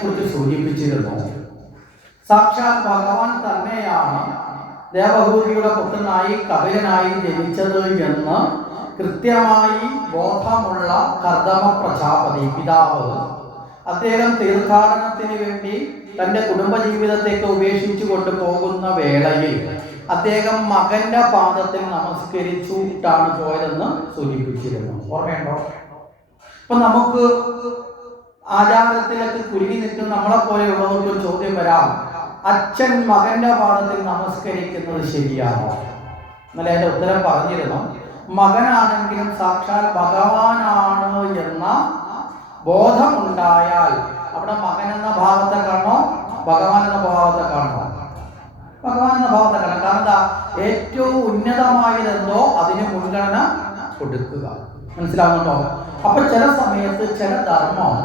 കുറിച്ച് സൂചിപ്പിച്ചിരുന്നു. സാക്ഷാൽ ഭഗവാൻ തന്നെയാണ് ദേവഹൂതിയുടെ പുത്രനായി കപിലനായി ജനിച്ചത് എന്ന് കൃത്യമായി ബോധമുള്ള കർദമ പ്രജാപതി പിതാവ് അദ്ദേഹം തീർത്ഥാടനത്തിന് വേണ്ടി തൻ്റെ കുടുംബജീവിതത്തേക്ക് ഉപേക്ഷിച്ചു കൊണ്ടുപോകുന്ന വേളയിൽ അദ്ദേഹം മകന്റെ പാദത്തിൽ നമസ്കരിച്ചിട്ടാണ് പോയതെന്ന് സൂചിപ്പിച്ചിരുന്നു. ഓർമ്മയുണ്ടോ? അപ്പൊ നമുക്ക് ആചാരത്തിലൊക്കെ കുരുങ്ങി നിൽക്കുന്ന നമ്മളെ പോലെയുള്ളവർക്ക് ഒരു ചോദ്യം വരാം, അച്ഛൻ മകന്റെ പാദത്തിൽ നമസ്കരിക്കുന്നത് ശരിയാണോ? എന്നല്ല അതിന്റെ ഉത്തരം പറഞ്ഞിരുന്നു. മകനാണെങ്കിലും സാക്ഷാൽ ഭഗവാനാണ് എന്ന ബോധമുണ്ടായാൽ അവിടെ മകൻ എന്ന ഭാവത്തെ കാണോ ഭഗവാൻ എന്ന ഭാവത്തെ കാണോ? ഭഗവാൻ എന്ന ഭാവത്തെ കാണാം. കാരണം എന്താ? ഏറ്റവും ഉന്നതമായതെന്തോ അതിന് മുൻഗണന കൊടുക്കുക. മനസ്സിലാവുന്നുണ്ടോ? അപ്പൊ ചില സമയത്ത് ചില ധർമ്മം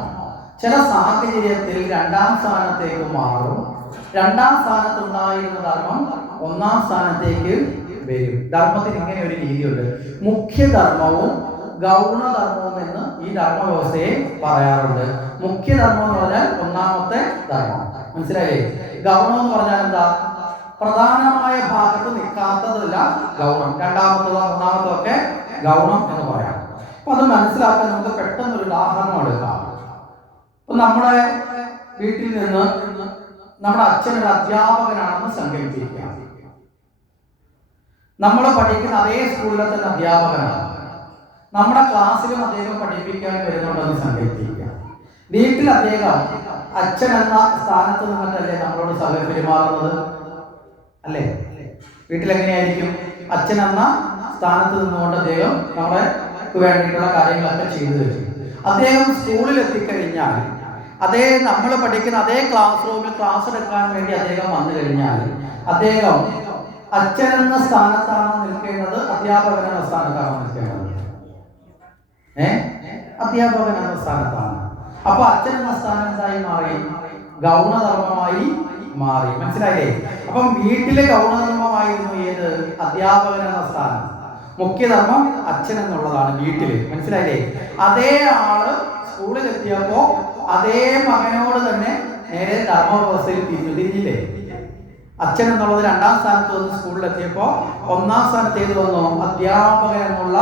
ചില സാഹചര്യത്തിൽ രണ്ടാം സ്ഥാനത്തേക്ക് മാറും. രണ്ടാം സ്ഥാനത്തുണ്ടായിരുന്ന ധർമ്മം ഒന്നാം സ്ഥാനത്തേക്ക് വരും. ധർമ്മത്തിന് ഇങ്ങനെ ഒരു രീതിയുണ്ട്. മുഖ്യധർമ്മവും ഗൗണധർമ്മവും എന്ന് ഈ ധർമ്മവ്യവസ്ഥയെ പറയാറുണ്ട്. മുഖ്യധർമ്മം എന്ന് പറഞ്ഞാൽ ഒന്നാമത്തെ ധർമ്മം, മനസ്സിലായില്ലേ? ഗൗണം എന്ന് പറഞ്ഞാൽ എന്താ? പ്രധാനമായ ഭാഗത്ത് നിൽക്കാത്തതല്ല ഗൗണം. രണ്ടാമത്തതോ മൂന്നാമത്തോ ഒക്കെ ഗൗണം എന്ന് പറയാം. അപ്പൊ അത് മനസ്സിലാക്കാൻ നമുക്ക് പെട്ടെന്നൊരു ഉദാഹരണം എടുക്കാം. അപ്പൊ നമ്മുടെ വീട്ടിൽ നിന്ന് നമ്മുടെ അച്ഛനൊരു അധ്യാപകനാണെന്ന് സങ്കല്പിക്കാം. നമ്മൾ പഠിക്കുന്ന അതേ സ്കൂളിലെ തന്നെ അധ്യാപകനാണ്. നമ്മുടെ ക്ലാസ്സിലും അദ്ദേഹം പഠിപ്പിക്കാൻ വരുന്നുണ്ടെന്ന് സങ്കല്പിക്കുക. വീട്ടിൽ അദ്ദേഹം അച്ഛൻ എന്ന സ്ഥാനത്ത് നിന്നിട്ടല്ലേ നമ്മളോട് പെരുമാറുന്നത്? അല്ലേ? വീട്ടിലെങ്ങനെയായിരിക്കും? അച്ഛൻ എന്ന സ്ഥാനത്ത് നിന്നുകൊണ്ട് അദ്ദേഹം നമ്മളെ വേണ്ടിയിട്ടുള്ള കാര്യങ്ങളൊക്കെ ചെയ്തു തരും. അദ്ദേഹം സ്കൂളിൽ എത്തിക്കഴിഞ്ഞാൽ അതേ നമ്മൾ പഠിക്കുന്ന അതേ ക്ലാസ് റൂമിൽ ക്ലാസ് എടുക്കാൻ വേണ്ടി അദ്ദേഹം വന്നു കഴിഞ്ഞാൽ അദ്ദേഹം അച്ഛൻ എന്ന സ്ഥാനത്താണോ നിൽക്കേണ്ടത്, അധ്യാപകൻ എന്ന സ്ഥാനത്താണോ നിൽക്കേണ്ടത്? അധ്യാപകൻ എന്ന സ്ഥാനത്താണ്. അപ്പൊ അച്ഛൻ എന്ന സ്ഥാനം എന്തായി മാറി? ഗൗണധർമ്മമായി മാറി. മനസ്സിലായില്ലേ? അപ്പം വീട്ടിലെ ഗൗണധർമ്മമായിരുന്നു ഏത്? അധ്യാപകൻ എന്ന സ്ഥാനം. മുഖ്യധർമ്മം അച്ഛൻ എന്നുള്ളതാണ് വീട്ടില്. മനസ്സിലായില്ലേ? അതേ ആള് സ്കൂളിൽ എത്തിയപ്പോ അതേ മകനോട് തന്നെ നേരെ ധർമ്മവ്യവസ്ഥയിൽ തിരിഞ്ഞില്ലേ? അച്ഛൻ എന്നുള്ളത് രണ്ടാം സ്ഥാനത്ത് വന്ന് സ്കൂളിലെത്തിയപ്പോ ഒന്നാം സ്ഥാനത്തേക്ക് വന്നു, അധ്യാപകൻ എന്നുള്ള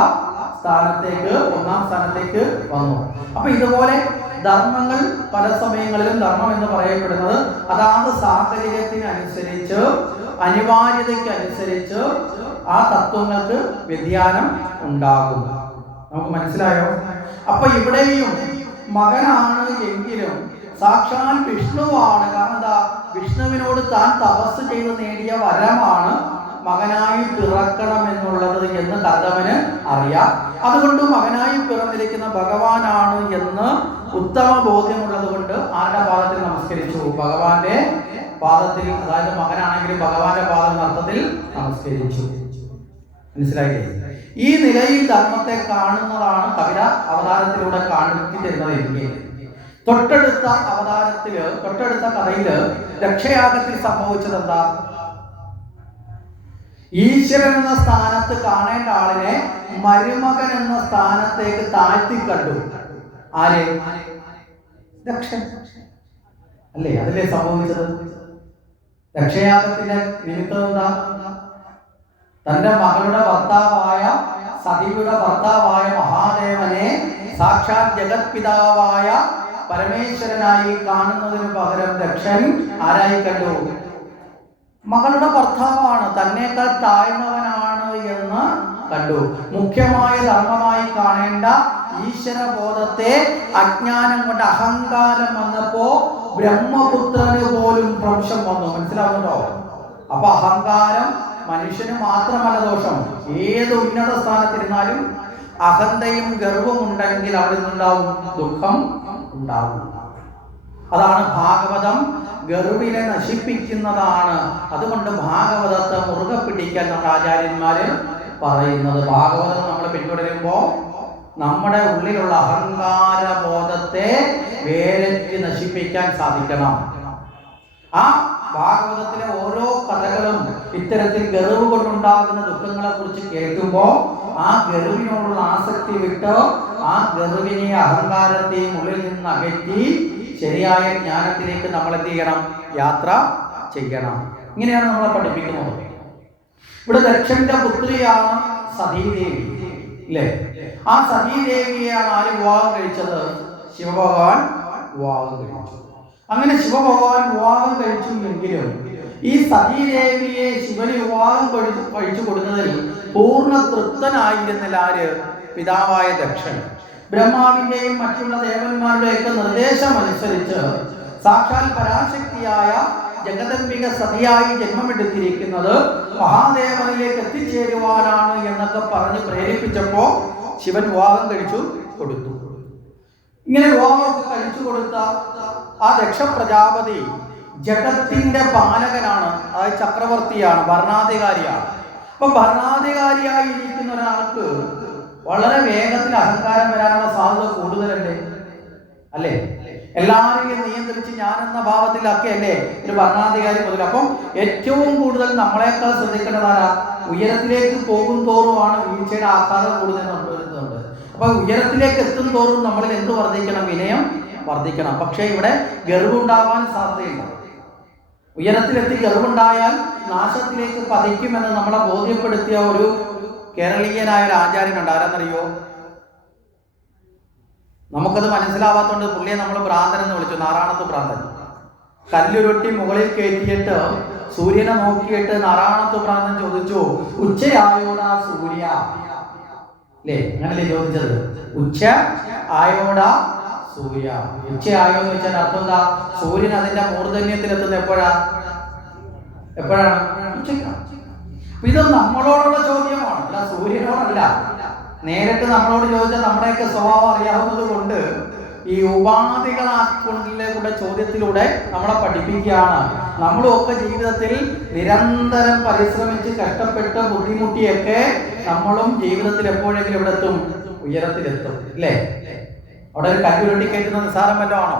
സ്ഥാനത്തേക്ക് ഒന്നാം സ്ഥാനത്തേക്ക് വന്നു. അപ്പൊ ഇതുപോലെ ധർമ്മങ്ങൾ പല സമയങ്ങളിലും ധർമ്മം എന്ന് പറയപ്പെടുന്നത് അതാത് സാഹചര്യത്തിനനുസരിച്ച് അനിവാര്യതയ്ക്കനുസരിച്ച് ആ തത്വങ്ങൾക്ക് വ്യതിയാനം ഉണ്ടാകും. നമുക്ക് മനസ്സിലായോ? അപ്പൊ ഇവിടെയും മകനാണ് എങ്കിലും സാക്ഷാൽ വിഷ്ണുവാണ്. കാരണം എന്താ? വിഷ്ണുവിനോട് താൻ തപസ് ചെയ്ത് നേടിയ വരമാണ് മകനായി പിറക്കണം എന്നുള്ളത് എന്ന് കർദമന് അറിയാം. അതുകൊണ്ട് മകനായി പിറന്നിരിക്കുന്ന ഭഗവാനാണ് എന്ന് ഉത്തമ ബോധ്യമുള്ളത് കൊണ്ട് ആരുടെ പാദത്തിൽ നമസ്കരിച്ചു? ഭഗവാന്റെ പാദത്തിൽ. അതായത് മകനാണെങ്കിലും ഭഗവാന്റെ പാദം അർത്ഥത്തിൽ നമസ്കരിച്ചു. മനസ്സിലായില്ലേ? ഈ നിലയിൽ ധർമ്മത്തെ കാണുന്നതാണ് കപില അവതാരത്തിലൂടെ കാണിച്ചു തരുന്നത്. എനിക്ക് തൊട്ടടുത്ത അവതാരത്തില് തൊട്ടടുത്ത കഥയില് രക്ഷയാഗത്തിൽ സംഭവിച്ചത് എന്താ? ഈശ്വരൻ എന്ന സ്ഥാനത്ത് കാണേണ്ട ആളിനെ മരുമകൻ എന്ന സ്ഥാനത്തേക്ക് താഴ്ത്തി കണ്ടു. ആര്? ദക്ഷൻ അല്ലേ? അതല്ലേ സംഭവിച്ചത്? രക്ഷയാഗത്തിന്റെ നിമിത്തം എന്താ? തന്റെ മകളുടെ ഭർത്താവായ സതിയുടെ ഭർത്താവായ മഹാദേവനെ സാക്ഷാൽ ജഗത് പിതാവായ പരമേശ്വരനായി കാണുന്നതിന് പകരം ദക്ഷൻ ആരായി കണ്ടു? മകളുടെ ഭർത്താവാണ്, തന്നേക്കാൾ താഴ്ന്നവനാണ് എന്ന് കണ്ടു. മുഖ്യമായ ധർമ്മമായി കാണേണ്ട ഈശ്വരബോധത്തെ അജ്ഞാനം കൊണ്ട് അഹങ്കാരം വന്നപ്പോ ബ്രഹ്മപുത്രന് പോലും ഭ്രംശം വന്നു. മനസ്സിലാവുന്നുണ്ടോ? അപ്പൊ അഹങ്കാരം മനുഷ്യന് മാത്രമല്ല ദോഷം. ഏത് ഉന്നത സ്ഥാനത്തിരുന്നാലും അഹന്തയും ഗർവവും ഉണ്ടെങ്കിൽ അവിടെ നിന്നുണ്ടാവും ദുഃഖം ഉണ്ടാവും. അതാണ് ഭാഗവതം ഗർവിനെ നശിപ്പിക്കുന്നതാണ്. അതുകൊണ്ട് ഭാഗവതത്തെ മുറുകെ പിടിക്കാൻ നമ്മുടെ ആചാര്യന്മാര് പറയുന്നത്. ഭാഗവതം നമ്മൾ പിന്തുടരുമ്പോ നമ്മുടെ ഉള്ളിലുള്ള അഹങ്കാര ബോധത്തെ വേരറ്റ് നശിപ്പിക്കാൻ സാധിക്കണം. ആ ഭാഗവതത്തിലെ ഓരോ കഥകളും ഇത്തരത്തിൽ ഗർവ് കൊണ്ടുണ്ടാകുന്ന ദുഃഖങ്ങളെ കുറിച്ച് കേൾക്കുമ്പോൾ ആ ഗർവിനോടുള്ള ആസക്തി വിട്ട് ആ ഗർവിനെ അഹങ്കാരത്തെയും ഉള്ളിൽ നിന്ന് അകറ്റി ശരിയായ ജ്ഞാനത്തിലേക്ക് നമ്മൾ എന്ത് ചെയ്യണം? യാത്ര ചെയ്യണം. ഇങ്ങനെയാണ് നമ്മളെ പഠിപ്പിക്കുന്നത്. ഇവിടെ ദക്ഷന്റെ പുത്രിയാണ് സതീദേവി, അല്ലേ? ആ സതീദേവിയെയാണ് ആര് വിവാഹം കഴിച്ചത്? ശിവഭഗവാൻ വിവാഹം കഴിച്ചു. അങ്ങനെ ശിവഭഗവാൻ വിവാഹം കഴിച്ചു എങ്കിലും ഈ സതീദേവിയെ ശിവന് വിവാഹം കഴിച്ചു കൊടുക്കുന്നതിൽ പൂർണ്ണ തൃപ്തനായിരുന്നില്ല ആര്? പിതാവായ ദക്ഷൻ. ബ്രഹ്മാവിന്റെയും മറ്റുള്ള ദേവന്മാരുടെയൊക്കെ നിർദ്ദേശമനുസരിച്ച് സാക്ഷാൽ പരാശക്തിയായ ജഗദംബിക സതിയായി ജന്മമെടുത്തിരിക്കുന്നത് മഹാദേവനിലേക്ക് എത്തിച്ചേരുവാനാണ് എന്നൊക്കെ പറഞ്ഞ് പ്രേരിപ്പിച്ചപ്പോ ശിവൻ വിവാഹം കഴിച്ചു കൊടുത്തു. ഇങ്ങനെ വിവാഹമൊക്കെ കഴിച്ചു കൊടുത്ത ആ ദക്ഷ പ്രജാപതി ജഗത്തിന്റെ പാലകനാണ്, അതായത് ചക്രവർത്തിയാണ്, ഭരണാധികാരിയാണ്. അപ്പൊ ഭരണാധികാരിയായി ഇരിക്കുന്ന ഒരാൾക്ക് വളരെ വേഗത്തിൽ അഹങ്കാരം വരാനുള്ള സാധ്യത കൂടുതലല്ലേ? അല്ലേ? എല്ലാവരെയും നിയന്ത്രിച്ച് ഞാനെന്ന ഭാവത്തിലൊക്കെ അല്ലേ ഒരു ഭരണാധികാരി മുതൽ. അപ്പം ഏറ്റവും കൂടുതൽ നമ്മളെക്കാൾ ശ്രദ്ധിക്കേണ്ടതാരാ? ഉയരത്തിലേക്ക് പോകും തോറുമാണ് വീഴ്ചയുടെ ആഘാതം കൂടുതൽ കൊണ്ടുവരുന്നുണ്ട്. അപ്പൊ ഉയരത്തിലേക്ക് എത്തും തോറും നമ്മളിൽ എന്ത് വർദ്ധിക്കണം? വിനയം വർദ്ധിക്കണം. പക്ഷേ ഇവിടെ ഗർവുണ്ടാവാൻ സാധ്യതയില്ല. ഉയരത്തിലെത്തി ഗർവുണ്ടായാൽ നാശത്തിലേക്ക് പതിക്കുമെന്ന് നമ്മളെ ബോധ്യപ്പെടുത്തിയ ഒരു കേരളീയനായ ഒരു ആചാര്യനുണ്ട്. ആരാന്നറിയോ? നമുക്കത് മനസ്സിലാവാത്തോണ്ട് പുള്ളിയെ നമ്മൾ ഭ്രാന്തൻ എന്ന് വിളിച്ചു, നാറാണത്ത് ഭ്രാന്തൻ. കല്ലുരുട്ടി മുകളിൽ കയറ്റിയിട്ട് സൂര്യനെ നോക്കിയിട്ട് നാറാണത്ത് ഭ്രാന്തൻ ചോദിച്ചു, ഉച്ചയായോടാ സൂര്യ? അല്ലേ? അങ്ങനല്ലേ ചോദിച്ചത്? ഉച്ച ആയോടാ സൂര്യ. ഉച്ചയായോ എന്ന് വെച്ചാൽ അർത്ഥം എന്താ? സൂര്യൻ അതിന്റെ മൂർധന്യത്തിലെത്തുന്നത് എപ്പോഴാണ്? ഉച്ചയ്ക്കാണ്. ഇത് നമ്മളോടുള്ള ചോദ്യമാണ്, അല്ല സൂര്യനോടല്ല. നേരിട്ട് നമ്മളോട് ചോദിച്ചാൽ നമ്മുടെയൊക്കെ സ്വഭാവം അറിയാവുന്നത് കൊണ്ട് ഈ ഉപാധികളാക്കൊണ്ടിലൂടെ ചോദ്യത്തിലൂടെ നമ്മളെ പഠിപ്പിക്കുകയാണ്. നമ്മളൊക്കെ ജീവിതത്തിൽ നിരന്തരം പരിശ്രമിച്ച് കഷ്ടപ്പെട്ട് ബുദ്ധിമുട്ടിയൊക്കെ നമ്മളും ജീവിതത്തിൽ എപ്പോഴെങ്കിലും ഇവിടെ എത്തും, ഉയരത്തിലെത്തും, അല്ലേ? അവിടെ ഒരു കല്ലുരുട്ടി കയറ്റുന്ന നിസ്സാരമല്ലോ ആണോ?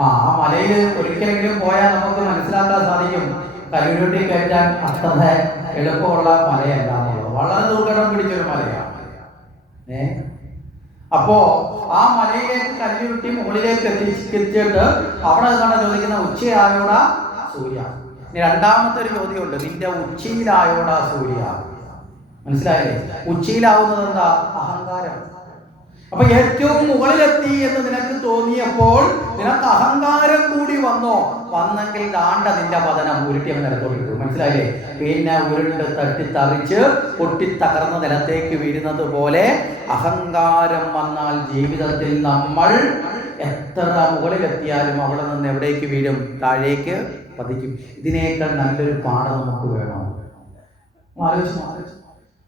ആ മലയിൽ ഒരിക്കലെങ്കിലും പോയാൽ നമുക്ക് മനസ്സിലാക്കാൻ സാധിക്കും കല്ലുരുട്ടി കയറ്റാൻ അത്ര എളുപ്പമുള്ള മലയല്ല, വളരെ ദുർഘടം പിടിച്ചൊരു മലയാണ്. അപ്പോ ആ മലയിലേക്ക് കല്ലുരുട്ടി മുകളിലേക്ക് എത്തിച്ചിട്ട് അവിടെ നിന്നാണ് ചോദിക്കുന്ന ഉച്ചയായോടാ സൂര്യ. ഇനി രണ്ടാമത്തെ ഒരു ചോദ്യമുണ്ട്, നിന്റെ ഉച്ചയിലായോടാ സൂര്യ? മനസ്സിലായില്ലേ? ഉച്ചയിലാവുന്നത് എന്താ? അഹങ്കാരം. അപ്പൊ ഏറ്റവും മുകളിലെത്തി എന്ന് നിനക്ക് തോന്നിയപ്പോൾ നിനക്ക് അഹങ്കാരം കൂടി വന്നെങ്കിൽ ദാണ്ട നിന്റെ പതനം ഉരുട്ടിയവൻ നിലത്തോട്ട്. മനസ്സിലായില്ലേ? പിന്നെ ഉരുണ്ട് തട്ടിത്തറിച്ച് പൊട്ടിത്തകർന്ന നിലത്തേക്ക് വീഴുന്നത് പോലെ അഹങ്കാരം വന്നാൽ ജീവിതത്തിൽ നമ്മൾ എത്ര മുകളിലെത്തിയാലും അവിടെ നിന്ന് എവിടേക്ക് വീഴും? താഴേക്ക് പതിക്കും. ഇതിനേക്കാൾ നല്ലൊരു പാഠം നമുക്ക് വേണം. ആലോചിച്ചു.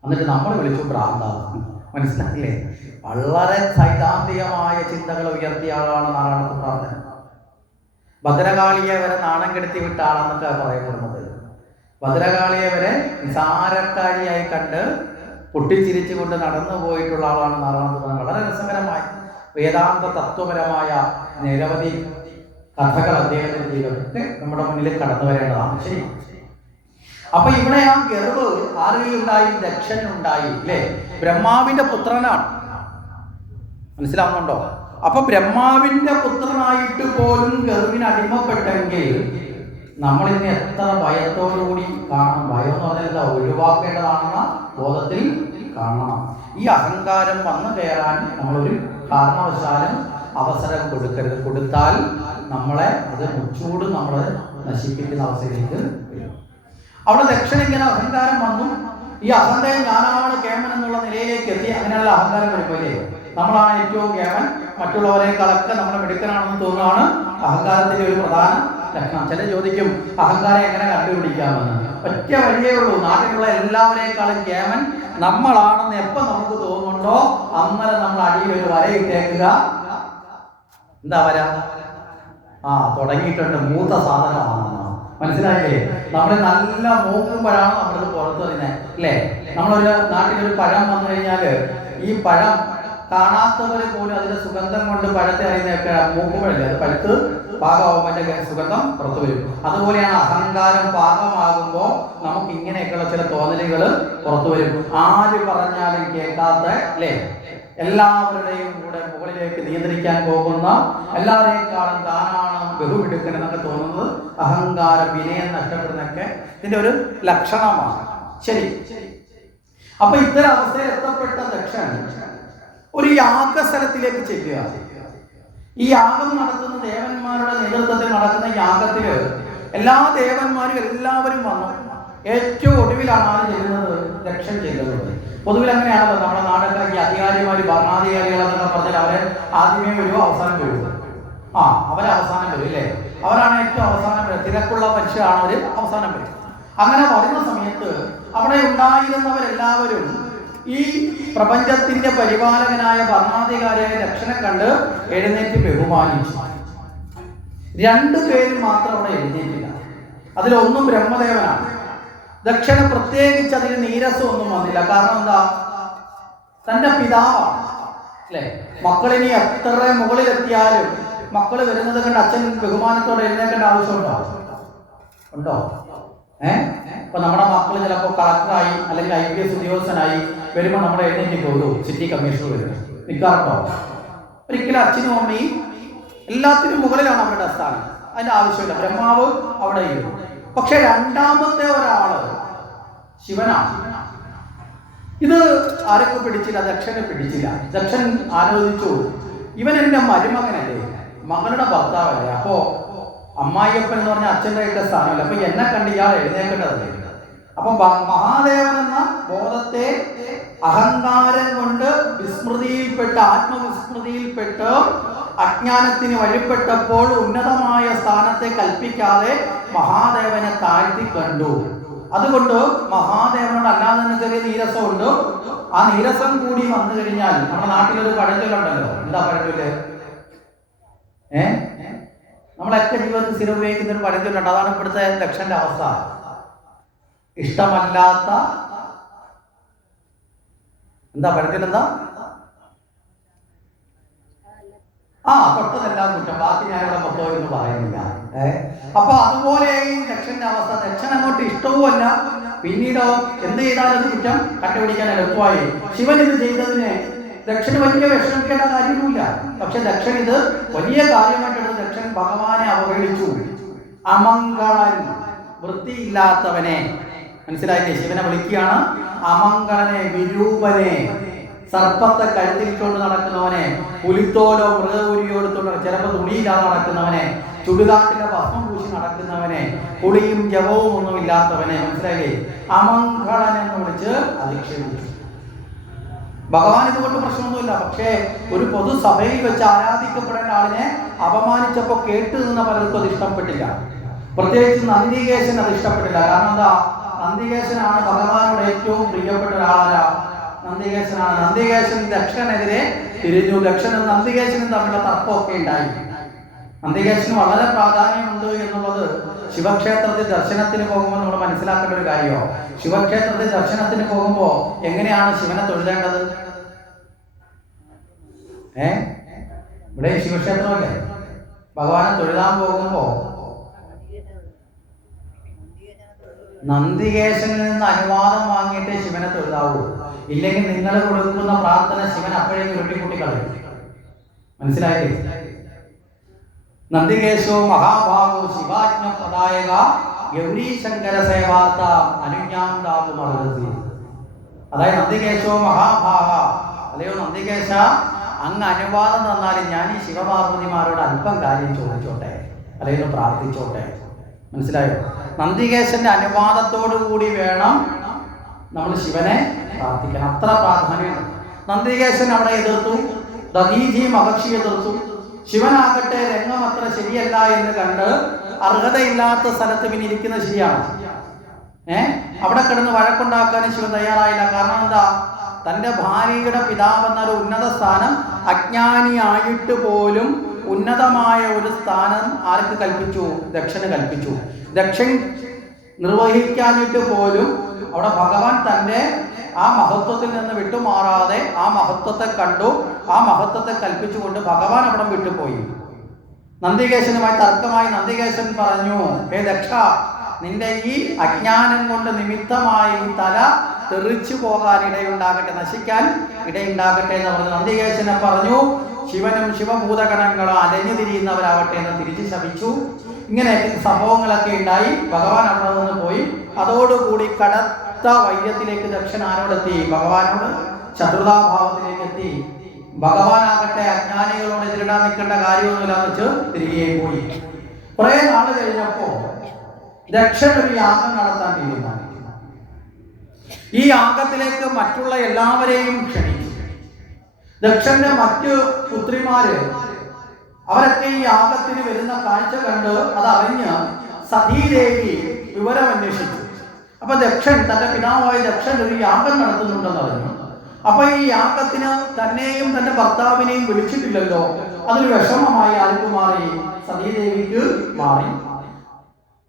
എന്നിട്ട് നമ്മൾ വിളിച്ചു ഭ്രാന്താണ്. മനസ്സിലായില്ലേ? വളരെ സൈദ്ധാന്തികമായ ചിന്തകൾ ഉയർത്തിയ ആളാണ് നാരായണത്ത് ഭ്രാന്തൻ. ഭദ്രകാളിയെ വരെ നാണം കെടുത്തി വിട്ട ആളെന്നൊക്കെ പറയപ്പെടുന്നത്. ഭദ്രകാളിയെ വരെ നിസാരക്കാരിയായി കണ്ട് പൊട്ടിച്ചിരിച്ചുകൊണ്ട് നടന്നു പോയിട്ടുള്ള ആളാണ് നാരായണത്ത് ഭ്രാന്തൻ. വളരെ രസകരമായി വേദാന്ത തത്വപരമായ നിരവധി കഥകൾ അദ്ദേഹത്തിന്റെ ജീവിതത്തിൽ നമ്മുടെ മുന്നിൽ കടന്നു വരേണ്ടതാണ്. ശരി. അപ്പൊ ഇവിടെ ആ ഗർവ് ആരുണ്ടായി? ദക്ഷനുണ്ടായി, അല്ലേ? ബ്രഹ്മാവിന്റെ പുത്രനാണ്. മനസ്സിലാവുന്നുണ്ടോ? അപ്പൊ ബ്രഹ്മാവിന്റെ പുത്രനായിട്ട് പോലും ഗർവിന് അടിമപ്പെട്ടെങ്കിൽ നമ്മളിന്ന് എത്ര ഭയത്തോടുകൂടി കാണണം. ഭയം എന്ന് പറഞ്ഞാൽ എന്താ? ഒഴിവാക്കേണ്ടതാണെന്ന ബോധത്തിൽ കാണണം. ഈ അഹങ്കാരം വന്നു കയറാൻ നമ്മളൊരു കാരണവശാലും അവസരം കൊടുക്കരുത്. കൊടുത്താൽ നമ്മളെ അത് മുച്ചൂട് നമ്മളെ നശിപ്പിക്കുന്ന അവസ്ഥയിലേക്ക് വരും. അവിടെ ദക്ഷൻ ഇങ്ങനെ അഹങ്കാരം വന്നു. ഈ അഹന്തയും ഞാനാണ് കേമൻ എന്നുള്ള നിലയിലേക്ക് എത്തി. അങ്ങനെയുള്ള അഹങ്കാരം വരുമ്പോഴേ നമ്മളാണ് ഏറ്റവും കേമൻ, മറ്റുള്ളവരെക്കാളൊക്കെ നമ്മൾ മിടുക്കനാണെന്ന് തോന്നുന്നതാണ് അഹങ്കാരത്തിന്റെ ഒരു പ്രധാന ലക്ഷണം. ചില ചോദിക്കും അഹങ്കാരം എങ്ങനെ കണ്ടുപിടിക്കാമെന്ന്. ഒറ്റ വഴിയേ ഉള്ളൂ. നാട്ടിലുള്ള എല്ലാവരെക്കാളും കേമൻ നമ്മളാണെന്ന് എപ്പോൾ നമുക്ക് തോന്നുന്നുണ്ടോ അന്നേരം നമ്മൾ അടിയിൽ ഒരു വരയിട്ടേക്കുക. എന്താ വര? തുടങ്ങിയിട്ടുണ്ട്, മൂത്ത സാധനമാണെന്ന്. മനസ്സിലായില്ലേ? നമ്മൾ നല്ല മൂക്കുമ്പോഴാണ് നമ്മളിത് പുറത്ത് വരുന്നത്, അല്ലേ? നമ്മളൊരു നാട്ടിലൊരു പഴം വന്നു കഴിഞ്ഞാൽ ഈ പഴം കാണാത്തവർ പോലും അതിന്റെ സുഗന്ധം കൊണ്ട് പഴത്തെ അറിയുന്നതൊക്കെ മൂക്കുമ്പോഴല്ലേ അത് പഴുത്ത് പാകമാകുമ്പോൾ സുഗന്ധം പുറത്തു വരും. അതുപോലെയാണ് അഹങ്കാരം പാകമാകുമ്പോൾ നമുക്ക് ഇങ്ങനെയൊക്കെയുള്ള ചില തോന്നലുകൾ പുറത്തു വരും. ആര് പറഞ്ഞാലും കേൾക്കാത്ത, അല്ലേ? എല്ലാവരുടെയും കൂടെ മുകളിലേക്ക് നിയന്ത്രിക്കാൻ പോകുന്ന, എല്ലാവരെക്കാളും താനാണ് ബഹുമിടുക്കൻ എന്നൊക്കെ തോന്നുന്നത്, അഹങ്കാരം, വിനയം നഷ്ടപ്പെടുന്നൊക്കെ ഇതിന്റെ ഒരു ലക്ഷണമാണ്. ശരി. അപ്പൊ ഇത്തരം അവസ്ഥയിൽ എത്തപ്പെട്ട ദക്ഷൻ ഒരു യാഗസ്ഥലത്തിലേക്ക് ചെല്ലുക. ഈ യാഗം നടത്തുന്ന ദേവന്മാരുടെ നേതൃത്വത്തിൽ നടക്കുന്ന യാഗത്തില് എല്ലാ ദേവന്മാരും എല്ലാവരും വന്നു. ഏറ്റവും ഒടുവിലാണ് ആര് ചെല്ലുന്നത്? ദക്ഷൻ ചെല്ലുന്നത്. പൊതുവിൽ അങ്ങനെയാണല്ലോ നമ്മുടെ നാടൊക്കെ. ഈ അധികാരിമാര്, ഭരണാധികാരികളെന്നൊക്കെ പറഞ്ഞാൽ അവരെ ആദ്യമേ വരുമോ അവസാനം വരുമോ? അവരെ അവസാനം വരും അല്ലേ? അവരാണ് ഏറ്റവും അവസാനം വരും. തിരക്കുള്ള മനുഷ്യരാണ് അവര് അവസാനം വരും. അങ്ങനെ വരുന്ന സമയത്ത് അവിടെ ഉണ്ടായിരുന്നവരെല്ലാവരും ഈ പ്രപഞ്ചത്തിന്റെ പരിപാലകനായ ഭരണാധികാരിയായ ദക്ഷനെ കണ്ട് എഴുന്നേറ്റ് ബഹുമാനിച്ചു. രണ്ടുപേരും മാത്രം അവിടെ എഴുന്നേറ്റില്ല. അതിലൊന്നും ബ്രഹ്മദേവനാണ്. ദക്ഷന് പ്രത്യേകിച്ച് അതിന് നീരസമൊന്നും വന്നില്ല. കാരണം എന്താ? തന്റെ പിതാവാണ് അല്ലെ. മക്കളിനി എത്ര മുകളിലെത്തിയാലും മക്കള് വരുന്നത് കണ്ട് അച്ഛൻ ബഹുമാനത്തോടെ എഴുന്നേൽക്കേണ്ട ആവശ്യമുണ്ടോ? ഉണ്ടോ? ഇപ്പൊ നമ്മുടെ മക്കള് ചിലപ്പോൾ കളക്ടറായി അല്ലെങ്കിൽ IPS ഉദ്യോഗസ്ഥനായി വരുമ്പോൾ നമ്മുടെ എഴുന്നേറ്റ് പോകും. സിറ്റി കമ്മീഷണർ വരും. നിൽക്കാറുണ്ടോ? ഒരിക്കലും അച്ഛനും അമ്മയും എല്ലാത്തിനും മുകളിലാണ് അവരുടെ സ്ഥാനം. അതിന്റെ ആവശ്യമില്ല. ബ്രഹ്മാവ് അവിടെ ഇരുന്നു. പക്ഷെ രണ്ടാമത്തെ ഒരാള് ശിവനാണ്. ഇത് ആരൊക്കെ പിടിച്ചില്ല? ദക്ഷനെ പിടിച്ചില്ല. ദക്ഷൻ ആലോചിച്ചു, ഇവൻ എന്റെ മരുമകനല്ലേ, മകളുടെ ഭർത്താവല്ലേ. അപ്പോ അമ്മായിയപ്പൻ എന്ന് പറഞ്ഞ അച്ഛൻ്റെ ഒക്കെ സ്ഥാനമല്ല. അപ്പൊ എന്നെ കണ്ട് ഇയാൾ എഴുന്നേൽക്കേണ്ടതല്ലേ. അപ്പൊ മഹാദേവൻ എന്ന ബോധത്തെ അഹങ്കാരം കൊണ്ട് വിസ്മൃതിയിൽപ്പെട്ട്, ആത്മവിസ്മൃതിയിൽപ്പെട്ട് അജ്ഞാനത്തിന് വഴിപ്പെട്ടപ്പോൾ ഉന്നതമായ സ്ഥാനത്തെ കൽപ്പിക്കാതെ മഹാദേവനെ താഴ്ത്തി കണ്ടു. അതുകൊണ്ട് മഹാദേവനോട് അല്ലാതെ തന്നെ ചെറിയ നീരസമുണ്ട്. ആ നീരസം കൂടി വന്നു കഴിഞ്ഞാൽ നമ്മുടെ നാട്ടിലൊരു പഴഞ്ചൊല്ലുണ്ടല്ലോ. എന്താ പഴഞ്ചൊല്ല്? നമ്മളൊക്കെ ജീവിതത്തിൽ സ്ഥിരം ഉപയോഗിക്കുന്ന ഒരു പഴഞ്ചൊല്ലുണ്ട്. അതാണ് ഇവിടുത്തെ ദക്ഷന്റെ അവസ്ഥ. ഇഷ്ടമല്ലാത്ത എന്താ പഴഞ്ചൊല്ലെന്താ? തൊട്ടതെല്ലാം കുറ്റം, ബാക്കി ഞാനിവിടെ മൊത്തം എന്ന് പറയുന്നില്ല. അപ്പൊ അതുപോലെ ഈ ദക്ഷന്റെ അവസ്ഥ. ദക്ഷൻ അങ്ങോട്ട് ഇഷ്ടവുമല്ല, പിന്നീടോ എന്ത് ചെയ്താലും അത് കുറ്റം കണ്ടുപിടിക്കാൻ എളുപ്പമായി. ശിവൻ ഇത് ചെയ്തതിന് ദക്ഷന് വലിയ വിഷമിക്കേണ്ട കാര്യമൊന്നുമില്ല. പക്ഷെ ദക്ഷൻ ഇത് വലിയ കാര്യമായിട്ടെടുത്ത് ദക്ഷൻ ഭഗവാനെ അവഹേളിച്ചു. അമംഗളൻ, വൃത്തിയില്ലാത്തവനെ. മനസ്സിലായില്ലേ? ശിവനെ വിളിക്കുകയാണ് അമംഗളനെ, വിരൂപനെ, സർപ്പത്തെ കഴുത്തിലിട്ടുകൊണ്ട് നടക്കുന്നവനെ, പുലിത്തോലോ മൃഗപുരിയോടുത്തോണ്ട് ചിലപ്പോൾ തുണിയില്ലാതെ നടക്കുന്നവനെ, ചുടുകാട്ടിലെ ഭസ്മം പൂശി നടക്കുന്നവനെ, കുളിയും ജപവും ഒന്നും ഇല്ലാത്തവനെ. മനസ്സിലായില്ലേ? അമംഗളൻ എന്ന് വിളിച്ച് അധിക്ഷേപിച്ചു. ഭഗവാൻ ഇതുകൊണ്ട് പ്രശ്നമൊന്നുമില്ല. പക്ഷേ ഒരു പൊതുസഭയിൽ വെച്ച് ആരാധിക്കപ്പെടേണ്ട ആളിനെ അപമാനിച്ചപ്പോൾ കേട്ടു നിന്ന പലർക്കും അത് ഇഷ്ടപ്പെട്ടില്ല. പ്രത്യേകിച്ച് നന്ദികേശൻ അത് ഇഷ്ടപ്പെട്ടില്ല. കാരണം എന്താ? നന്ദികേശനാണ് ഭഗവാനോട് ഏറ്റവും പ്രിയപ്പെട്ട ഒരാളാ. നന്ദികേശനാണ്. നന്ദികേശൻ ദക്ഷനെതിരെ തിരിഞ്ഞു. ദക്ഷനും നന്ദികേശനും തമ്മിലുള്ള തർക്കമൊക്കെ ഉണ്ടായി. നന്ദികേശന് വളരെ പ്രാധാന്യമുണ്ട് എന്നുള്ളത് ശിവക്ഷേത്രത്തിൽ ദർശനത്തിന് പോകുമ്പോൾ നമ്മൾ മനസ്സിലാക്കേണ്ട ഒരു കാര്യമോ. ശിവക്ഷേത്രത്തിൽ ദർശനത്തിന് പോകുമ്പോൾ എങ്ങനെയാണ് ശിവനെ തൊഴുതേണ്ടത്? ഇവിടെ ശിവക്ഷേത്രമല്ലേ. ഭഗവാനെ തൊഴുതാൻ പോകുമ്പോ നന്ദികേശനിൽ നിന്ന് അനുവാദം വാങ്ങിയിട്ടേ ശിവനെ തൊഴുതാവൂ. ഇല്ലെങ്കിൽ നിങ്ങൾ കൊടുക്കുന്ന പ്രാർത്ഥന ശിവൻ അപ്പോഴേക്കും ഉരുട്ടിക്കൂട്ടി കളയും. മനസ്സിലായില്ലേ? നന്ദികേശോ മഹാഭാഗോ ശിവാജ്ഞ പ്രദായക ഗൗരീശങ്കര സേവാർത്ത അനുജ്ഞാം ദാതു മഹർഷി. അതായത് നന്ദികേശോ മഹാഭാഗ, അല്ലയോ നന്ദികേശ, അങ്ങ് അനുവാദം തന്നാലും ഞാൻ ഈ ശിവപാർവതിമാരോട് അല്പം കാര്യം ചോദിച്ചോട്ടെ, അല്ലെങ്കിൽ പ്രാർത്ഥിച്ചോട്ടെ. മനസ്സിലായോ? നന്ദികേശന്റെ അനുവാദത്തോടു കൂടി വേണം നമ്മൾ ശിവനെ പ്രാർത്ഥിക്കണം. അത്ര പ്രാധാന്യമാണ്. നന്ദികേശൻ അവിടെ എതിർത്തു, ദധീജി മഹർഷി എതിർത്തു. ശിവനാകട്ടെ രംഗം അത്ര ശരിയല്ല എന്ന് കണ്ട് അർഹതയില്ലാത്ത സ്ഥലത്ത് പിന്നെ ഇരിക്കുന്നത് ശരിയാണ്. അവിടെ കിടന്ന് വഴക്കുണ്ടാക്കാനും ശിവൻ തയ്യാറായില്ല. കാരണം എന്താ? തന്റെ ഭാര്യയുടെ പിതാവ് എന്നൊരു ഉന്നത സ്ഥാനം അജ്ഞാനിയായിട്ട് പോലും ഉന്നതമായ ഒരു സ്ഥാനം ആർക്ക് കൽപ്പിച്ചു? ദക്ഷന് കൽപ്പിച്ചു. ദക്ഷൻ നിർവഹിക്കാനിട്ട് പോലും അവിടെ ഭഗവാൻ തന്റെ ആ മഹത്വത്തിൽ നിന്ന് വിട്ടുമാറാതെ ആ മഹത്വത്തെ കണ്ടു, ആ മഹത്വത്തെ കൽപ്പിച്ചുകൊണ്ട് ഭഗവാൻ അവിടെ വിട്ടുപോയി. നന്ദികേശനുമായി തർക്കമായി നന്ദികേശൻ പറഞ്ഞു, ഹേ ദക്ഷ, നിന്റെ ഈ അജ്ഞാനം കൊണ്ട് നിമിത്തമായി തല തെറിച്ചു പോകാൻ ഇടയുണ്ടാകട്ടെ, നശിക്കാൻ ഇടയുണ്ടാകട്ടെ എന്ന് പറഞ്ഞു. നന്ദികേശനെ പറഞ്ഞു, ശിവനും ശിവഭൂതഗണങ്ങളും അലഞ്ഞു തിരിയുന്നവരാവട്ടെ എന്ന് തിരിച്ചു ശപിച്ചു. ഇങ്ങനെ സംഭവങ്ങളൊക്കെ ഉണ്ടായി. ഭഗവാൻ അവിടെ നിന്ന് പോയി. അതോടുകൂടി കടുത്ത വൈര്യത്തിലേക്ക് ദക്ഷൻ ആരോടെത്തി? ഭഗവാനോട് ശത്രുതാഭാവത്തിലേക്ക് എത്തി. ഭഗവാനാകട്ടെ അജ്ഞാനികളോട് എതിരിടാൻ നിൽക്കേണ്ട കാര്യമൊന്നുമില്ലാന്ന് വെച്ച് തിരികെ പോയി. കുറെ നാള് കഴിഞ്ഞപ്പോ ദക്ഷൻ ഒരു യാഗം നടത്താൻ തീരുമാനിച്ചു. ഈ യാഗത്തിലേക്ക് മറ്റുള്ള എല്ലാവരെയും ക്ഷണിച്ചു. ദക്ഷന്റെ മറ്റു പുത്രിമാര് അവരൊക്കെ ഈ യാഗത്തിന് വരുന്ന കാഴ്ച കണ്ട് അതറിഞ്ഞ് സതീദേവി വിവരം അന്വേഷിച്ചു. അപ്പൊ ദക്ഷൻ, തന്റെ പിതാവായ ദക്ഷൻ ഒരു യാഗം നടത്തുന്നുണ്ടെന്ന് അറിഞ്ഞു. അപ്പൊ ഈ യാഗത്തിന് തന്നെയും തന്റെ ഭർത്താവിനെയും വിളിച്ചിട്ടില്ലല്ലോ. അതൊരു വിഷമമായി ആർക്ക് മാറി? സതീദേവിക്ക് മാറി.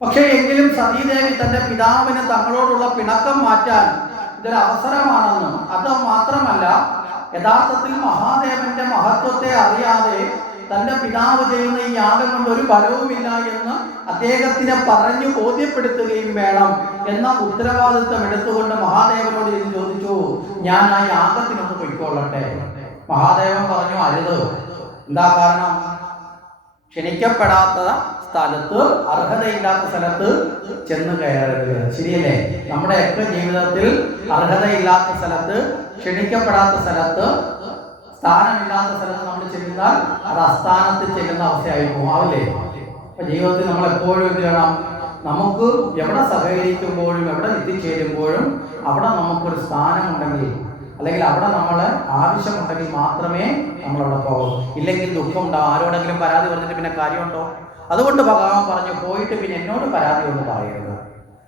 പക്ഷെ എങ്കിലും സതീദേവി തന്റെ പിതാവിന് തങ്ങളോടുള്ള പിണക്കം മാറ്റാൻ ഇതൊരു അവസരമാണെന്നും, അത് മാത്രമല്ല യഥാർത്ഥത്തിൽ മഹാദേവന്റെ മഹത്വത്തെ അറിയാതെ തന്റെ പിതാവ് ചെയ്യുന്ന ഈ യാഗം കൊണ്ട് ഒരു ഫലവുമില്ല എന്ന് അദ്ദേഹത്തിനെ പറഞ്ഞു ബോധ്യപ്പെടുത്തുകയും വേണം എന്ന ഉത്തരവാദിത്വം എടുത്തുകൊണ്ട് മഹാദേവനോട് ഇത് ചോദിച്ചു, ഞാൻ ആ യാഗത്തിനൊന്ന് പൊയ്ക്കൊള്ളട്ടെ. മഹാദേവൻ പറഞ്ഞു, അരുത്. എന്താ കാരണം? ക്ഷണിക്കപ്പെടാത്ത സ്ഥലത്ത്, അർഹതയില്ലാത്ത സ്ഥലത്ത് ചെന്ന് കയറരുത്. ശരിയല്ലേ? നമ്മുടെയൊക്കെ ജീവിതത്തിൽ അർഹതയില്ലാത്ത സ്ഥലത്ത്, ക്ഷണിക്കപ്പെടാത്ത സ്ഥലത്ത്, സ്ഥാനമില്ലാത്ത സ്ഥലത്ത് നമ്മൾ ചെല്ലുന്നാൽ അത് അസ്ഥാനത്ത് ചെല്ലുന്ന അവസ്ഥയായി പോവാവില്ലേ? അപ്പൊ ജീവിതത്തിൽ നമ്മൾ എപ്പോഴും എന്ത് വേണം? നമുക്ക് എവിടെ സഹകരിക്കുമ്പോഴും എവിടെ എത്തിച്ചേരുമ്പോഴും അവിടെ നമുക്കൊരു സ്ഥാനമുണ്ടെങ്കിൽ, അല്ലെങ്കിൽ അവിടെ നമ്മളെ ആവശ്യമുണ്ടെങ്കിൽ മാത്രമേ നമ്മളവിടെ പോകൂ. ഇല്ലെങ്കിൽ ദുഃഖം ഉണ്ടാവും. ആരോടെങ്കിലും പരാതി പറഞ്ഞിട്ട് പിന്നെ കാര്യമുണ്ടോ? അതുകൊണ്ട് ഭഗവാൻ പറഞ്ഞു, പോയിട്ട് പിന്നെ എന്നോട് പരാതി ഒന്നും പറയരുത്.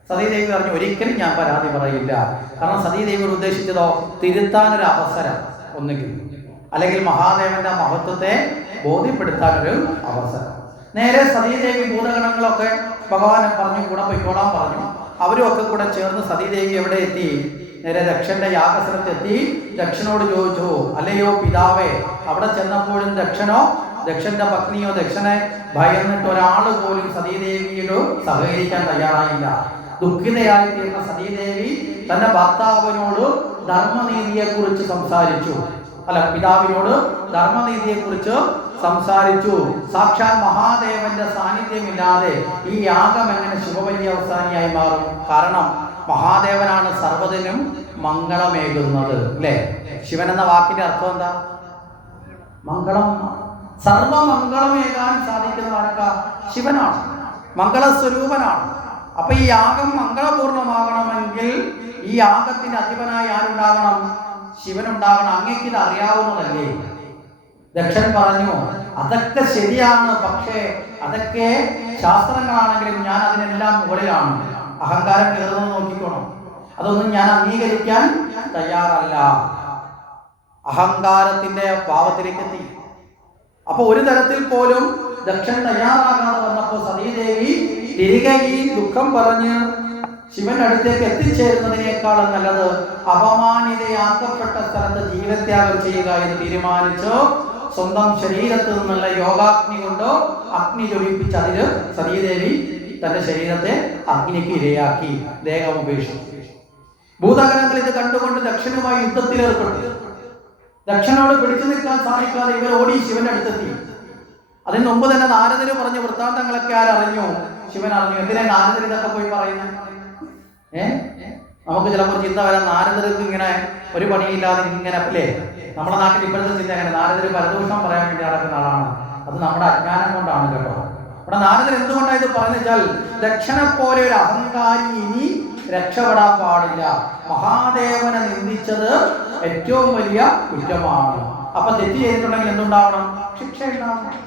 സതീദേവി പറഞ്ഞു, ഒരിക്കലും ഞാൻ പരാതി പറയില്ല. കാരണം സതീദേവിയോട് ഉദ്ദേശിച്ചതോ തിരുത്താനൊരു അവസരം ഒന്നുകിൽ, അല്ലെങ്കിൽ മഹാദേവന്റെ മഹത്വത്തെ ബോധ്യപ്പെടുത്താനൊരു അവസരം. നേരെ സതീദേവി ഭൂതഗണങ്ങളൊക്കെ ഭഗവാനെ പറഞ്ഞു കൂടെ പൊയ്ക്കോളാൻ പറഞ്ഞു. അവരും ഒക്കെ കൂടെ ചേർന്ന് സതീദേവി എവിടെ എത്തി? നേരെ ദക്ഷന്റെ യാഗസ്ഥലത്തെത്തി. ദക്ഷനോട് ചോദിച്ചു, അല്ലയോ പിതാവേ, അവിടെ ചെന്നപ്പോഴും ദക്ഷനോ ദക്ഷന്റെ പത്നിയോ ദക്ഷനെ ഭയന്നിട്ട് ഒരാൾ പോലും സതീദേവിയോട് സഹകരിക്കാൻ തയ്യാറായില്ല. ദുഃഖിതയായി തീർന്ന സതീദേവി തന്റെ ഭർത്താവിനോട് ധർമ്മനീതിയെ കുറിച്ച് സംസാരിച്ചു. പിതാവിനോട് ധർമ്മനീതിയെ കുറിച്ച് സംസാരിച്ചു. സാക്ഷാൽ മഹാദേവന്റെ സാന്നിധ്യമില്ലാതെ ഈ യാഗം എങ്ങനെ ശുഭപര്യവസാനിയായി മാറും? കാരണം മഹാദേവനാണ് സർവ്വതിനും മംഗളമേകുന്നത്, അല്ലേ? ശിവൻ എന്ന വാക്കിന്റെ അർത്ഥം എന്താ? മംഗളം. സർവമംഗളമേകാൻ സാധിക്കുന്ന ആർക്കാ? ശിവനാണ്, മംഗളസ്വരൂപനാണ്. അപ്പൊ ഈ യാഗം മംഗളപൂർണ്ണമാകണമെങ്കിൽ ഈ യാഗത്തിന്റെ അധിപനായി ആരുണ്ടാകണം? ശിവനുണ്ടാകണം. അങ്ങേക്ക് ഇത് അറിയാവുന്നതല്ലേ? ദക്ഷൻ പറഞ്ഞു, അതൊക്കെ ശരിയാണ്, പക്ഷേ അതൊക്കെ ശാസ്ത്രങ്ങളാണെങ്കിലും ഞാൻ അതിനെല്ലാം മുകളിലാണ്. അഹങ്കാരം കയറുന്നത് നോക്കിക്കോണം. അതൊന്നും ഞാൻ അംഗീകരിക്കാൻ തയ്യാറല്ല. അഹങ്കാരത്തിന്റെ ഭാവത്തിലേക്ക് എത്തി. അപ്പൊ ഒരു തരത്തിൽ പോലും ദക്ഷൻ തയ്യാറാകാതെ വന്നപ്പോൾ സതീദേവി തിരികെ ഈ ദുഃഖം പറഞ്ഞ് ശിവന്റെ അടുത്തേക്ക് എത്തിച്ചേരുന്നതിനേക്കാളും നല്ലത് അപമാനിതയാക്കപ്പെട്ട സ്ഥലത്ത് ജീവത്യാഗം ചെയ്യുക എന്ന് തീരുമാനിച്ചു. സ്വന്തം ശരീരത്തിൽ നിന്നുള്ള യോഗാഗ്നി കൊണ്ട് അഗ്നി ജ്വലിപ്പിച്ച് അതില് സതീദേവി തന്റെ ശരീരത്തെ അഗ്നിക്ക് ഇരയാക്കി ദേഹം ഉപേക്ഷിച്ചു. ഭൂതഗണങ്ങൾ ഇത് കണ്ടുകൊണ്ട് ദക്ഷനുമായി യുദ്ധത്തിലേർപ്പെട്ടു. ദക്ഷനോട് പിടിച്ചു നിൽക്കാൻ സാധിക്കാതെ ഇവർ ഓടി ശിവന്റെ അടുത്തെത്തി. അതിന് മുമ്പ് തന്നെ നാരദര് പറഞ്ഞ വൃത്താന്തങ്ങളൊക്കെ ആരറിഞ്ഞു? ശിവൻ അറിഞ്ഞു. എന്തിനാ നാരദര് ഇതൊക്കെ പോയി പറയുന്നത്? നമുക്ക് ചിലപ്പോൾ ചിന്ത വരാൻ, നാരദർക്ക് ഇങ്ങനെ ഒരു പണിയില്ലാതെ ഇങ്ങനെ, അല്ലേ? നമ്മുടെ നാട്ടിൽ ഇപ്പോഴത്തെ ചിന്ത അങ്ങനെ, നാരദര് പരദൂഷണം പറയാൻ വേണ്ടി നടക്കുന്ന ആളാണ്. അത് നമ്മുടെ അജ്ഞാനം കൊണ്ടാണ് കേട്ടോ. ഇവിടെ നാരദർ എന്തുകൊണ്ടാണ് ഇത് പറഞ്ഞു വെച്ചാൽ, ദക്ഷനെ പോലെ ഒരു അഹങ്കാരി ഇനി രക്ഷപ്പെടാൻ പാടില്ല. മഹാദേവനെ നിന്ദിച്ചത് ഏറ്റവും വലിയ കുറ്റമാണ്. അപ്പൊ തെറ്റ് ചെയ്തിട്ടുണ്ടെങ്കിൽ എന്തുണ്ടാവണം? ശിക്ഷ ഉണ്ടാവണം.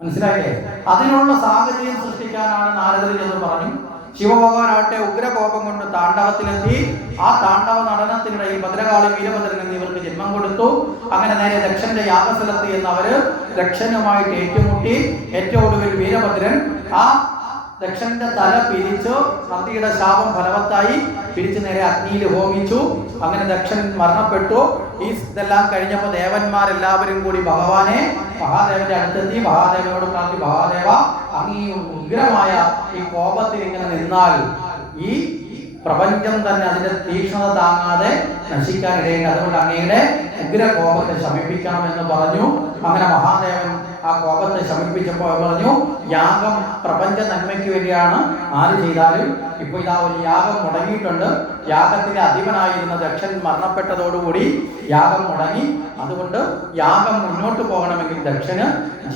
മനസ്സിലായില്ലേ? അതിനുള്ള സാഹചര്യം സൃഷ്ടിക്കാനാണ് നാരദർ എന്ന് പറഞ്ഞു. ശിവഭഗവാനാവട്ടെ ഉഗ്രകോപം കൊണ്ട് താണ്ഡവത്തിലെത്തി. ആ താണ്ഡവ നടനത്തിനിടയിൽ ഭദ്രകാളി, വീരഭദ്രൻ എന്നിവർക്ക് ജന്മം കൊടുത്തു. അങ്ങനെ നേരെ ദക്ഷന്റെ യാഗസ്ഥലത്ത് എന്നവര് ദക്ഷനുമായിട്ട് ഏറ്റുമുട്ടി. ഏറ്റവും ഒടുവിൽ വീരഭദ്രൻ ആ ദക്ഷന്റെ തല പിരിച്ചു. നന്ദിയുടെ ശാപം ഫലവത്തായി പിരിച്ചു നേരെ അഗ്നിയിൽ ഹോമിച്ചു. അങ്ങനെ ദക്ഷൻ മരണപ്പെട്ടു. ഇതെല്ലാം കഴിഞ്ഞപ്പോൾ ദേവന്മാരെല്ലാവരും കൂടി മഹാദേവന്റെ അടുത്തെത്തി. മഹാദേവനോട് പ്രാർത്ഥി, മഹാദേവ, അങ്ങ് ഈ ഉഗ്രമായ ഈ കോപത്തിൽ ഇങ്ങനെ നിന്നാൽ ഈ പ്രപഞ്ചം തന്നെ അതിന്റെ തീക്ഷ്ണത താങ്ങാതെ നശിക്കാനിടയുണ്ട്. അതുകൊണ്ട് അങ്ങയുടെ ഉഗ്ര കോപത്തെ ശമിപ്പിക്കണമെന്ന് പറഞ്ഞു. അങ്ങനെ മഹാദേവൻ ആ കോപത്തെ ശമിപ്പിച്ചപ്പോൾ പറഞ്ഞു, യാഗം പ്രപഞ്ച നന്മയ്ക്ക് വേണ്ടിയാണ് ആര് ചെയ്താലും. ഇപ്പൊ ഇതാ ഒരു യാഗം മുടങ്ങിയിട്ടുണ്ട്. യാഗത്തിന്റെ അധിപനായിരുന്ന ദക്ഷൻ മരണപ്പെട്ടതോടുകൂടി യാഗം മുടങ്ങി. അതുകൊണ്ട് യാഗം മുന്നോട്ട് പോകണമെങ്കിൽ ദക്ഷന്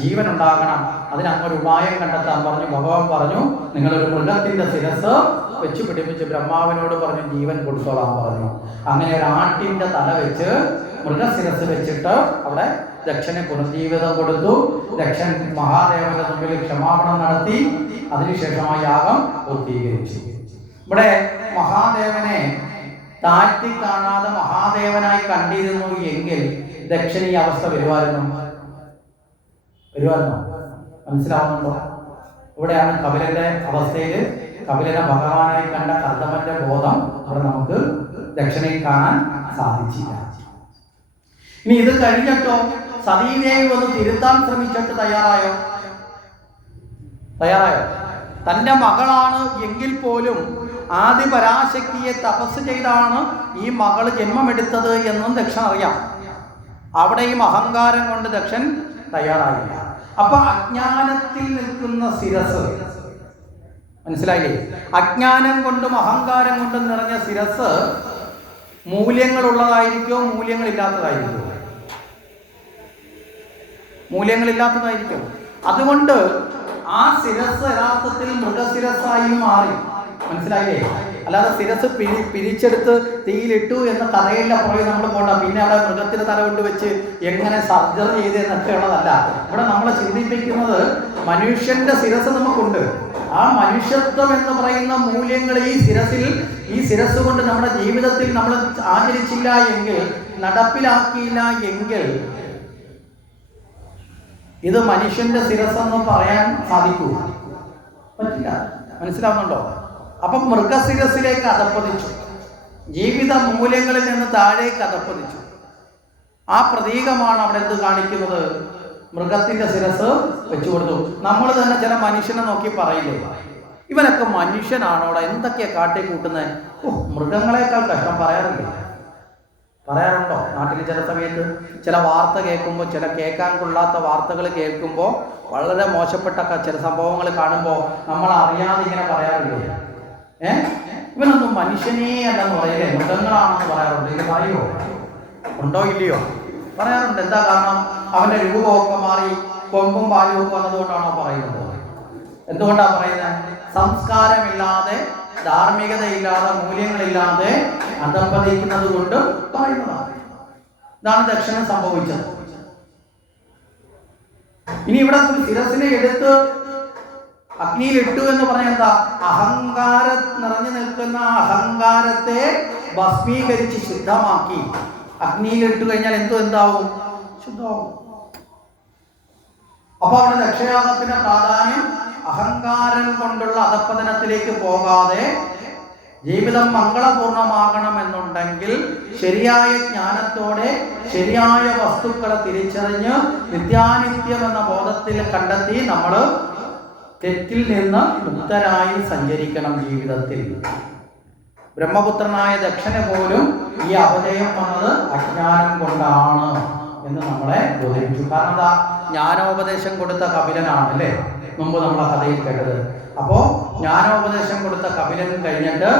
ജീവൻ ഉണ്ടാകണം. അതിനങ്ങൊരു ഉപായം കണ്ടെത്താൻ പറഞ്ഞു. ഭഗവാൻ പറഞ്ഞു, നിങ്ങളൊരു മൃഗത്തിന്റെ ശിരസ് വെച്ച് പിടിപ്പിച്ച് ബ്രഹ്മാവിനോട് പറഞ്ഞു ജീവൻ കൊടുത്തോളാൻ പറഞ്ഞു. അങ്ങനെ ഒരു ആട്ടിന്റെ തല വെച്ച് മൃഗശിരസ് വെച്ചിട്ട് അവിടെ ദക്ഷന് പുനർജീവിതം കൊടുത്തു. ദക്ഷൻ മഹാദേവന്റെ മുമ്പിൽ ക്ഷമാപണം നടത്തി. അതിനുശേഷം ആ യാഗം പൂർത്തീകരിച്ചു. ഇവിടെ മഹാദേവനെ താഴ്ത്തി കാണാതെ മഹാദേവനായി കണ്ടിരുന്നു എങ്കിൽ ദക്ഷന് ഈ അവസ്ഥ വരുമായിരുന്നോ? മനസ്സിലാവുന്നുണ്ടോ? ഇവിടെയാണ് കപിലന്റെ അവസ്ഥയിൽ കപിലനെ ഭഗവാനായി കണ്ട കർദമന്റെ ബോധം അവിടെ നമുക്ക് ദക്ഷനെ കാണാൻ സാധിച്ചില്ല. ഇനി ഇത് കഴിഞ്ഞിട്ടോ സതീദേവി വന്ന് തിരുത്താൻ ശ്രമിച്ചിട്ട് തയ്യാറായോ? തൻ്റെ മകളാണ് എങ്കിൽ പോലും ആദിപരാശക്തിയെ തപസ് ചെയ്താണ് ഈ മകൾ ജന്മമെടുത്തത് എന്നും ദക്ഷൻ അറിയാം. അവിടെയും അഹങ്കാരം കൊണ്ട് ദക്ഷൻ തയ്യാറായില്ല. അപ്പൊ അജ്ഞാനത്തിൽ നിൽക്കുന്ന ശിരസ്, മനസ്സിലായില്ലേ? അജ്ഞാനം കൊണ്ടും അഹങ്കാരം കൊണ്ടും നിറഞ്ഞ ശിരസ് മൂല്യങ്ങളുള്ളതായിരിക്കോ മൂല്യങ്ങളില്ലാത്തതായിരിക്കോ? മൂല്യങ്ങളില്ലാത്തതായിരിക്കും. അതുകൊണ്ട് ആ ശിരസ് യഥാർത്ഥത്തിൽ മൃഗശിരസായി മാറി. മനസ്സിലായില്ലേ? അല്ലാതെ ശിരസ് പിരിച്ചെടുത്ത് തീയിലിട്ടു എന്ന കഥയില്ല പുറകെ നമ്മൾ പോണ്ട. പിന്നെ അവിടെ മൃഗത്തിന് തല കൊണ്ട് വെച്ച് എങ്ങനെ സർജറി ചെയ്ത് എന്നൊക്കെ ഉള്ളതല്ല. ഇവിടെ നമ്മളെ ചിന്തിപ്പിക്കുന്നത് മനുഷ്യന്റെ ശിരസ് നമുക്കുണ്ട്. ആ മനുഷ്യത്വം എന്ന് പറയുന്ന മൂല്യങ്ങൾ ഈ ശിരസ് കൊണ്ട് നമ്മുടെ ജീവിതത്തിൽ നമ്മൾ ആചരിച്ചില്ല എങ്കിൽ, നടപ്പിലാക്കിയില്ല എങ്കിൽ ഇത് മനുഷ്യന്റെ ശിരസെന്ന് പറയാൻ സാധിക്കൂ? പറ്റില്ല. മനസ്സിലാവുന്നുണ്ടോ? അപ്പം മൃഗശിരസിലേക്ക് അധപ്പതിച്ചു, ജീവിത മൂല്യങ്ങളിൽ നിന്ന് താഴേക്ക് അധപ്പതിച്ചു. ആ പ്രതീകമാണ് അവിടെ എന്ത് കാണിക്കുന്നത്? മൃഗത്തിന്റെ ശിരസ് വെച്ചു കൊടുത്തു. നമ്മൾ തന്നെ ചില മനുഷ്യനെ നോക്കി പറയില്ലേ, ഇവനൊക്കെ മനുഷ്യനാണോടാ, എന്തൊക്കെയാ കാട്ടി കൂട്ടുന്നത്? മൃഗങ്ങളെക്കാൾ കഷ്ടം പറയാറുണ്ടോ? നാട്ടിൽ ചില സമയത്ത് ചില വാർത്ത കേൾക്കുമ്പോൾ, ചില കേൾക്കാൻ കൊള്ളാത്ത വാർത്തകൾ കേൾക്കുമ്പോൾ, വളരെ മോശപ്പെട്ട ചില സംഭവങ്ങൾ കാണുമ്പോൾ നമ്മൾ അറിയാതെ ഇങ്ങനെ പറയാറില്ലേ, ഇവനൊന്നും മനുഷ്യനേ അല്ലെന്ന് പറയില്ലേ, മൃഗങ്ങളാണെന്ന് പറയാറുണ്ട്. ഇത് പറയുമോ? ഉണ്ടോ ഇല്ലയോ? പറയാറുണ്ട്. എന്താ കാരണം? അവന്റെ രൂപമൊക്കെ മാറി കൊമ്പും പാലും ഒക്കെ വന്നതുകൊണ്ടാണോ പറയുന്നത്? എന്തുകൊണ്ടാണ് പറയുന്നത്? സംസ്കാരമില്ലാതെ, ധാർമ്മികതയില്ലാതെ, മൂല്യങ്ങളില്ലാതെ അധപ്പതിക്കുന്നത് കൊണ്ട് പറയുന്നതാണ്. ഇതാണ് ദക്ഷന് സംഭവിച്ചത്. ഇനി ഇവിടെ ശിരസിനെ എടുത്ത് അഗ്നിയിലിട്ടു എന്ന് പറഞ്ഞാൽ എന്താ? അഹങ്കാരം നിറഞ്ഞു നിൽക്കുന്ന അഹങ്കാരത്തെ ഭസ്മീകരിച്ച് ശുദ്ധമാക്കി അഗ്നിയിലിട്ട് കഴിഞ്ഞാൽ എന്താവും? ശുദ്ധമാവും. അപ്പൊ അവിടെ ദക്ഷയാഗത്തിന്റെ പ്രാധാന്യം അഹങ്കാരം കൊണ്ടുള്ള അധപ്പതനത്തിലേക്ക് പോകാതെ ജീവിതം മംഗളപൂർണമാകണമെന്നുണ്ടെങ്കിൽ ശരിയായ ജ്ഞാനത്തോടെ ശരിയായ വസ്തുക്കളെ തിരിച്ചറിഞ്ഞ് നിത്യാനിത്യം എന്ന ബോധത്തിൽ കണ്ടെത്തി നമ്മൾ തെറ്റിൽ നിന്ന് മുക്തരായി സഞ്ചരിക്കണം ജീവിതത്തിൽ. ബ്രഹ്മപുത്രനായ ദക്ഷന് പോലും ഈ അപജയം വന്നത് അജ്ഞാനം കൊണ്ടാണ് എന്ന് നമ്മളെ ബോധിപ്പിച്ചു. കാരണം എന്താ? ജ്ഞാനോപദേശം കൊടുത്ത കപിലനാണ് അല്ലേ മുമ്പ് നമ്മളെ കഥയിൽ കേട്ടത്. അപ്പോ ജ്ഞാനോപദേശം കൊടുത്ത കപിലൻ കഴിഞ്ഞിട്ട്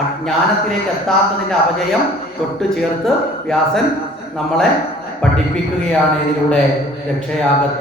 അജ്ഞാനത്തിലേക്ക് എത്താത്തതിന്റെ അപജയം തൊട്ട് ചേർത്ത് വ്യാസൻ നമ്മളെ പഠിപ്പിക്കുകയാണ് ഇതിലൂടെ രക്ഷയാഗത്തിൽ.